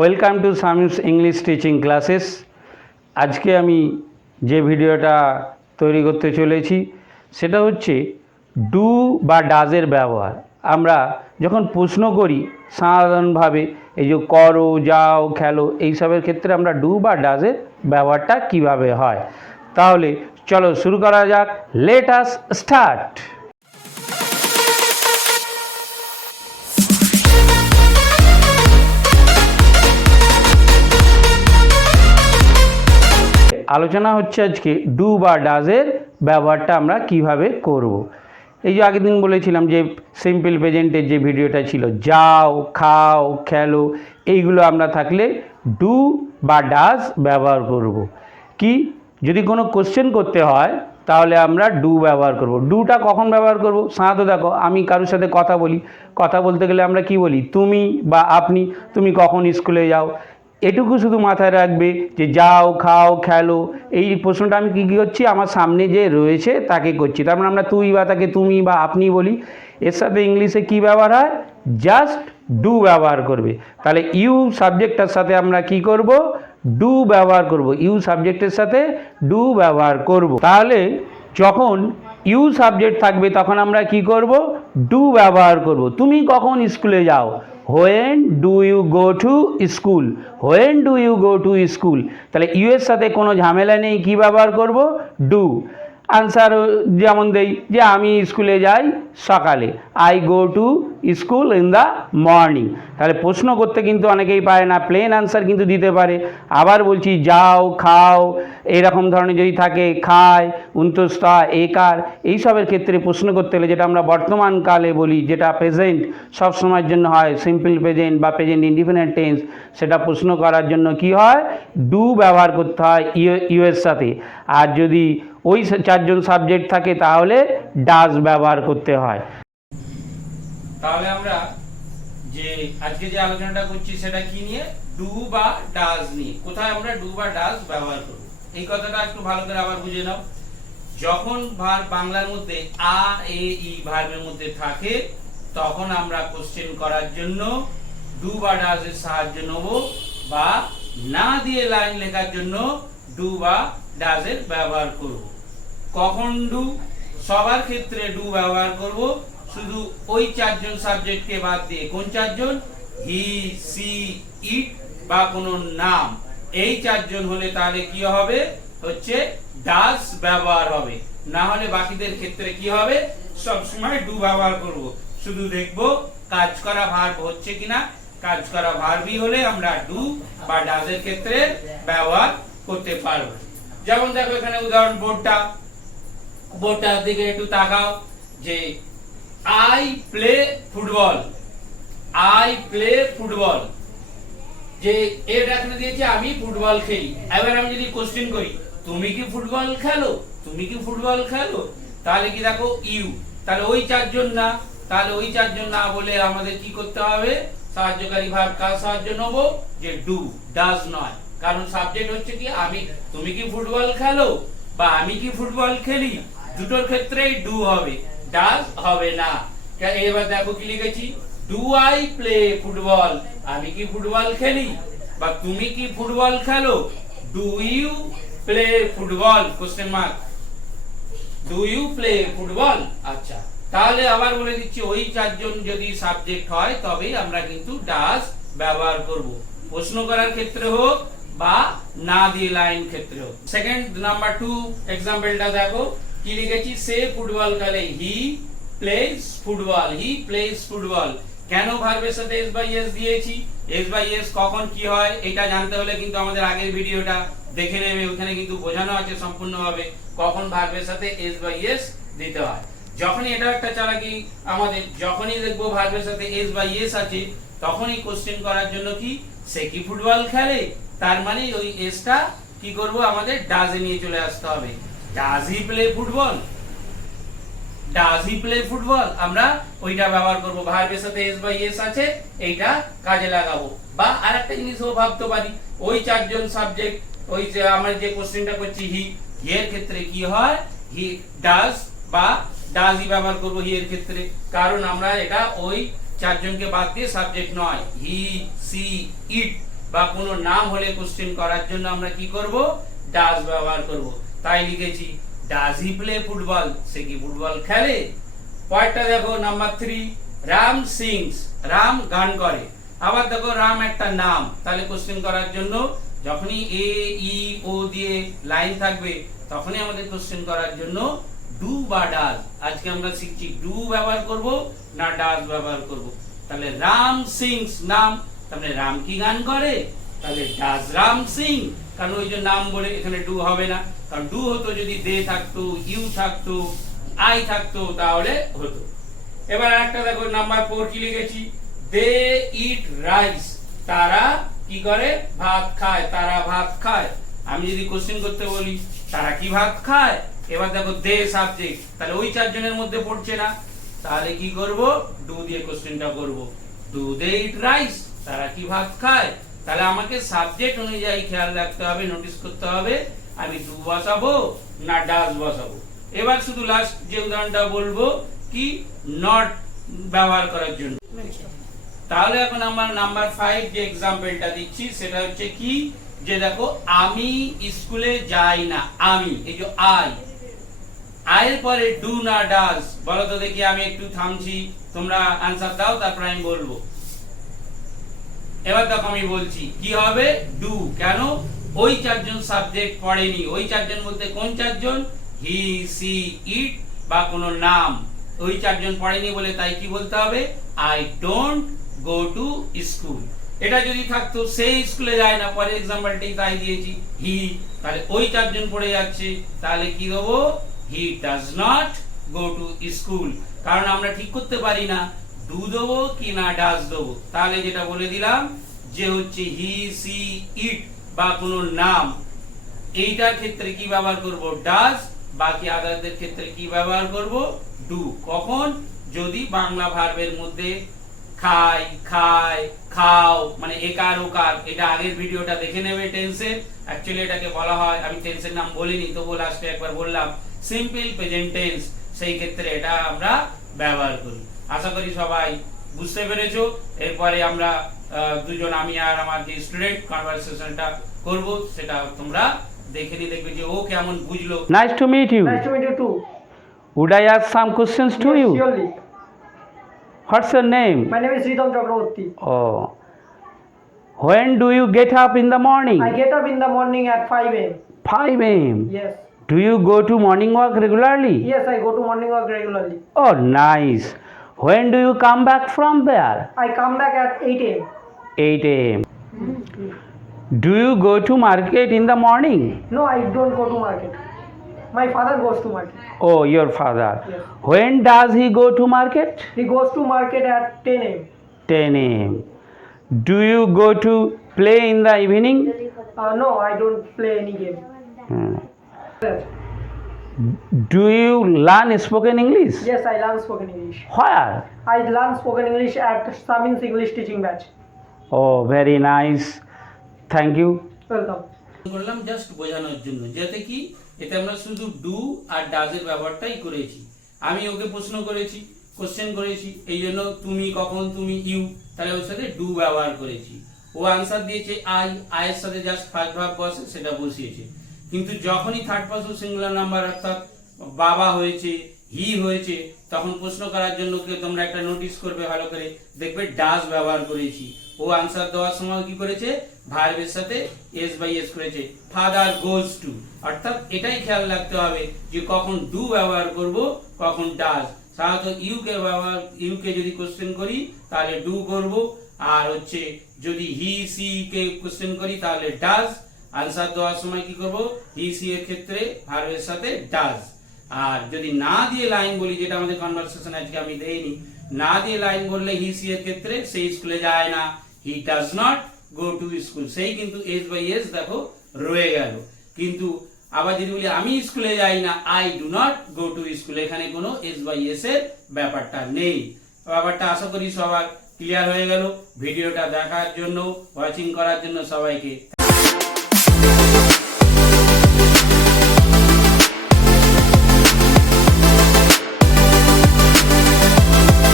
Welcome to সামিস English teaching classes. আজকে আমি যে ভিডিওটা তৈরি করতে চলেছি সেটা হচ্ছে ডু বা ডাজের ব্যবহার। আমরা যখন প্রশ্ন করি সাধারণভাবে এই যে করো, যাও, খেলো, এইসবের ক্ষেত্রে আমরা ডু বা ডাজের ব্যবহারটা কিভাবে হয়। তাহলে চলো শুরু করা যাক। Let us start. আলোচনা হচ্ছে আজকে ডু বা ডাজের ব্যবহারটা আমরা কিভাবে করব। এই যে আগের দিন বলেছিলাম যে সিম্পল প্রেজেন্টের যে ভিডিওটা ছিল, যাও, খাও, খেলো, এইগুলো আমরা থাকলে ডু বা ডাজ ব্যবহার করব। কি যদি কোনো কোশ্চেন করতে হয় তাহলে আমরা ডু ব্যবহার করব। ডুটা কখন ব্যবহার করব? সাধারণত দেখো, আমি কারোর সাথে কথা বলি, কথা বলতে গেলে আমরা কি বলি? তুমি বা আপনি। তুমি কখন স্কুলে যাও? এটুকু শুধু মাথায় রাখবে যে যাও, খাও, খেলো, এই প্রশ্নটা আমি কী করছি? আমার সামনে যে রয়েছে তাকে করছি। তার মানে আমরা তুই বা তাকে তুমি বা আপনি বলি। এর সাথে ইংলিশে কী ব্যবহার হয়? জাস্ট ডু ব্যবহার করবে। তাহলে ইউ সাবজেক্টের সাথে আমরা কি করব? ডু ব্যবহার করব। ইউ সাবজেক্টের সাথে ডু ব্যবহার করব। তাহলে যখন ইউ সাবজেক্ট থাকবে তখন আমরা কি করব? ডু ব্যবহার করব। তুমি কখন স্কুলে যাও? When do you go to school? When do you go to school? তাহলে ইউ এর সাথে কোনো ঝামেলা নেই, কি ব্যবহার করব? ডু। আনসার যেমন দেই যে আমি স্কুলে যাই সকালে, I go to school in the morning. তাহলে প্রশ্ন করতে কিন্তু অনেকেই পারে না, প্লেন আনসার কিন্তু দিতে পারে। আবার বলছি যাও, খাও, এইরকম ধরনের যদি থাকে, খায়, উন্তস্তা, একার, এইসবের ক্ষেত্রে প্রশ্ন করতে হলে যেটা আমরা বর্তমান কালে বলি, যেটা প্রেজেন্ট সব সময়ের জন্য হয়, সিম্পল প্রেজেন্ট বা প্রেজেন্ট ইনডিফিনিট টেন্স, সেটা প্রশ্ন করার জন্য কি হয়? ডু ব্যবহার করতে হয় ইউ এর সাথে। আর যদি ওই চারজন সাবজেক্ট থাকে তাহলে ডাজ ব্যবহার করতে হয়। তাহলে আমরা যে আজকে যে আলোচনাটা করছি সেটা কি নিয়ে? ডু বা ডাজ নিয়ে। কোথায় আমরা ডু বা ডাজ ব্যবহার করব এই কথাটা একটু ভালো করে আবার বুঝে নাও। যখন ভার্ব বাংলার মধ্যে আ, এ, ই ভার্বের মধ্যে থাকে তখন আমরা কোশ্চেন করার জন্য ডু বা ডাজ এর সাহায্য নেব, বা না দিয়ে লাইন লেখার জন্য ডু বা ডাজ এর ব্যবহার করব। কখন ডু? সবার ক্ষেত্রে ডু ব্যবহার করব, শুধু ওই চারজন সাবজেক্টকে বাদ দিয়ে। কোন চারজন? হি, সি, ইট বা কোনো নাম, এই চারজন হলে তাহলে কি হবে? হচ্ছে ডাজ ব্যবহার হবে। না হলে বাকিদের ক্ষেত্রে কি হবে? সব সময় ডু ব্যবহার করব। শুধু দেখব কাজ করা ভার্ব হচ্ছে কিনা। কাজ করা ভার্বই হলে আমরা ডু বা ডাজের ক্ষেত্রে ব্যবহার করতে পারবো। যেমন দেখো এখানে উদাহরণ বোর্ডটার দিকে একটু তাকাও, যে I play football. I play football, যে এটা এখানে দিয়েছে আমি ফুটবল খেলি। এবার আমি যদি কোশ্চেন করি তুমি কি ফুটবল খেলো? তুমি কি ফুটবল খেলো? তাহলে কি দেখো ইউ, তাহলে ওই চারজন না। তাহলে ওই চারজন না বলে আমাদের কি করতে হবে? সাহায্যকারী ভার্ব কার সাহায্য নেব? যে ডু, ডাজ নয়। কারণ সাবজেক্ট হচ্ছে কি আমি। তুমি কি ফুটবল খেলো বা আমি কি ফুটবল খেলি, দুটোর ক্ষেত্রেই ডু হবে, ডাজ হবে না। এবার দেখো কি লিখেছি, ডু আই প্লে ফুটবল? আমি কি ফুটবল খেলি বা তুমি কি ফুটবল খেলো? Do you play football? Question mark. Do you play football? আচ্ছা, তাহলে আবার বলে দিচ্ছি, ওই চারজন যদি সাবজেক্ট হয় তবেই আমরা কিন্তু ডাজ ব্যবহার করব, প্রশ্ন করার ক্ষেত্রে হোক বা না দিয়ে লাইন ক্ষেত্রে হোক। সেকেন্ড নাম্বার 2 এক্সাম্পলটা দেখো কি লিখেছি, সে ফুটবল খেলে। He plays football. He plays football. কেন ভার্বের সাথে এস বাই এস দিয়েছি? এস বাই এস কখন কি হয় এটা জানতে হলে কিন্তু আমাদের আগের ভিডিওটা দেখে নেবে, ওখানে কিন্তু বোঝানো আছে সম্পূর্ণভাবে কখন ভার্বের সাথে এস বাই এস দিতে হয়। যখনই এটা একটা চালাকি আমাদের, যখনই দেখবো ভার্বের সাথে এস বাই এস আছে তখনই কোশ্চেন করার জন্য কি, সে কি ফুটবল খেলে, তার মানে ওই এসটা কি করব? আমাদের ডাজে নিয়ে চলে আসতে হবে। Does he play football? Does he play football আমরা ওইটা ব্যবহার করব। ভার্বের সাথে এস বাই এস আছে, এইটা কাজে লাগাবো। বা আরেকটা জিনিসও ভাবতে পারি, ওই চারজন সাবজেক্ট, ওই যে আমরা যে কোশ্চেনটা করছি হি, এর ক্ষেত্রে কি হয়? হি ডাজ বা ডাজই ব্যবহার করব হি এর ক্ষেত্রে, কারণ আমরা এটা ওই চারজনকে বাদ দিয়ে সাবজেক্ট নয়, হি, সি, ইট বা কোনো নাম হলে কোশ্চেন করার জন্য আমরা কি করব, ডাজ ব্যবহার করব। তাই লিখেছি ডাজ হি প্লে ফুটবল, সে কি ফুটবল খেলে। পয়েন্টটা দেখো নাম্বার 3, রাম সিংস, রাম গান করে। আবার দেখো রাম একটা নাম, তাহলে কোশ্চেন করার জন্য যখনই এ ই ও দিয়ে লাইন থাকবে তখনই আমাদের কোশ্চেন করার জন্য ডু বা ডাজ। আজকে আমরা শিখছি ডু ব্যবহার করব না ডাজ ব্যবহার করব। তাহলে রাম সিংস নাম, তাহলে রাম কি গান করে, তাহলে ডাজ রাম সিং, কারণ ওই যে নাম বলে এখানে ডু হবে না, কারণ ডু হতো যদি দে থাকতো, ইউ থাকতো, আই থাকতো তাহলে হতো। এবার একটা দেখো নাম্বার 4 কি লিখেছি, দে ইট রাইস, তারা কি করে, ভাত খায়, তারা ভাত খায়। আমি যদি কোশ্চেন করতে বলি তারা কি ভাত খায়, এবার দেখো দে সাবজেক্ট, তাহলে ওই চারজনের মধ্যে পড়ছে না, তাহলে কি করব, ডু দিয়ে কোশ্চেনটা করব। ডু দে ইট রাইস, তারা কি ভাত খায়। তাহলে আমাকে সাবজেক্ট অনুযায়ী খেয়াল রাখতে হবে, নোটিস করতে হবে আমি ডু বসাবো না ডাজ বসাবো। এবার শুধু লাস্ট যে উদাহরণটা বলবো কি, নট ব্যবহার করার জন্য। তাহলে এখন আমার নাম্বার 5 যে এক্সাম্পলটা দিচ্ছি সেটা হচ্ছে কি, যে দেখো আমি স্কুলে যাই না, আমি এই যে আয়ের পরে ডু না ডাজ, বলো তো দেখি। আমি একটু থামছি, তোমরা আনসার দাও, তারপর আমি বলবো। এবার দেখো আমি বলছি কি হবে, ডু। কেন, ওই চারজন সাবজেক্ট পড়েনি। ওই চারজন বলতে কোন চারজন, হি সি ইট বা কোনো নাম, ওই চারজন পড়েনি বলে তাই কি বলতে হবে, I don't go to school. এটা যদি থাকতো সেই স্কুলে যায় না, পরে এক্সাম্পলটাই তাই দিয়েছি হি, তাহলে ওই চারজন পড়ে যাচ্ছে, তাহলে কি দেবো, he does not go to school. কারণ আমরা ঠিক করতে পারি না ডু দেবো কি না ডাজ দেবো। তাহলে যেটা বলে দিলাম যে হচ্ছে হি সি ইট বা কোনো নাম, এইটার ক্ষেত্রে কি ব্যবহার করব, ডাজ। বাকি আদারদের ক্ষেত্রে কি ব্যবহার করব, ডু। কখন, যদি বাংলা ভার্বের মধ্যে খাই, খায়, খাও, মানে একার ওকার, এটা আগের ভিডিওটা দেখে নেবে টেন্সের। অ্যাকচুয়ালি এটাকে বলা হয়, আমি টেন্সের নাম বলিনি তবু লাস্টে একবার বললাম, সিম্পল প্রেজেন্ট টেন্স। সেই ক্ষেত্রে এটা আমরা ব্যবহার করি। আশা করি সবাই বুঝতে পেরেছো। এরপরে আমরা দুজন, আমি আর আমার যে স্টুডেন্ট, কনভারসেশনটা করব, সেটা তোমরা দেখে দেখবে যে ও কেমন বুঝলো। Nice to meet you. Nice to meet you too. Would I ask some questions to Yes, you? surely. What's your name? My name is Sridham Chakraborty. Oh. When do you get up in the morning? I get up in the morning at 5 a.m. 5 a.m. Yes. Do you go to morning walk regularly? Yes, I go to morning walk regularly. Oh, nice. When do you come back from there? I come back at 8 a.m. 8 a.m. Do you go to market in the morning? No, I don't go to market. My father goes to market. Oh, your father. Yes. When does he go to market? He goes to market at 10 a.m. 10 a.m. Do you go to play in the evening? No, I don't play any game. Hmm. Do you learn spoken English? Yes, I learn spoken English. Where? I learn spoken English at Samin's English teaching batch. Oh, very nice. Thank you. Welcome. করলাম just বোঝানোর জন্য, যাতে কি এতে আমরা শুধু do আর ডাজের ব্যবহারটাই করেছি। আমি ওকে প্রশ্ন করেছি, কোশ্চেন করেছি, এই জন্য তুমি, কখন, তুমি, ইউ, তাহলে ওর সাথে ডু ব্যবহার করেছি। ও আনসার দিয়েছে আয়ের সাথে জাস্ট ফার্স্ট ভার্ব বসে সেটা বসিয়েছে। কিন্তু যখনই থার্ড পারসন সিঙ্গুলার নাম্বার অর্থাৎ বাবা হয়েছে, হি হয়েছে, তখন প্রশ্ন করার জন্য তোমরা একটা নোটিস করবে ভালো করে, দেখবে ডাজ ব্যবহার করেছি। ও আনসার দেওয়ার সময় কি করেছে, ভার্বের সাথে এস বাই এস করেছে, ফাদার গোজ টু। অর্থাৎ এটাই খেয়াল রাখতে হবে যে কখন ডু ব্যবহার করব, কখন ডাজ। সাধারণত ইউকে যদি কোশ্চেন করি তাহলে ডু করব, আর হচ্ছে যদি হি সি কে কোশ্চেন করি তাহলে ডাজ। আনসার দেওয়ার সময় কি করব, হি সি এর ক্ষেত্রে ভার্বের সাথে ডাজ। আর যদি না দিয়ে লাইন বলি, যেটা আমাদের কনভারসেশন আজকে আমি দেইনি, না দিয়ে লাইন বললে হি সি এর ক্ষেত্রে সেই স্কুলে যায় না, he does not go to school, সেই কিন্তু এস বাই এস দেখো রয়ে গেল। কিন্তু আবার যদি বলি আমি স্কুলে যাই না, I do not go to school, এখানে কোনো এস বাই এস এর ব্যাপারটা নেই। ব্যাপারটা আশা করি সবার ক্লিয়ার হয়ে গেল। ভিডিওটা দেখার জন্য, ওয়াচিং করার জন্য সবাইকে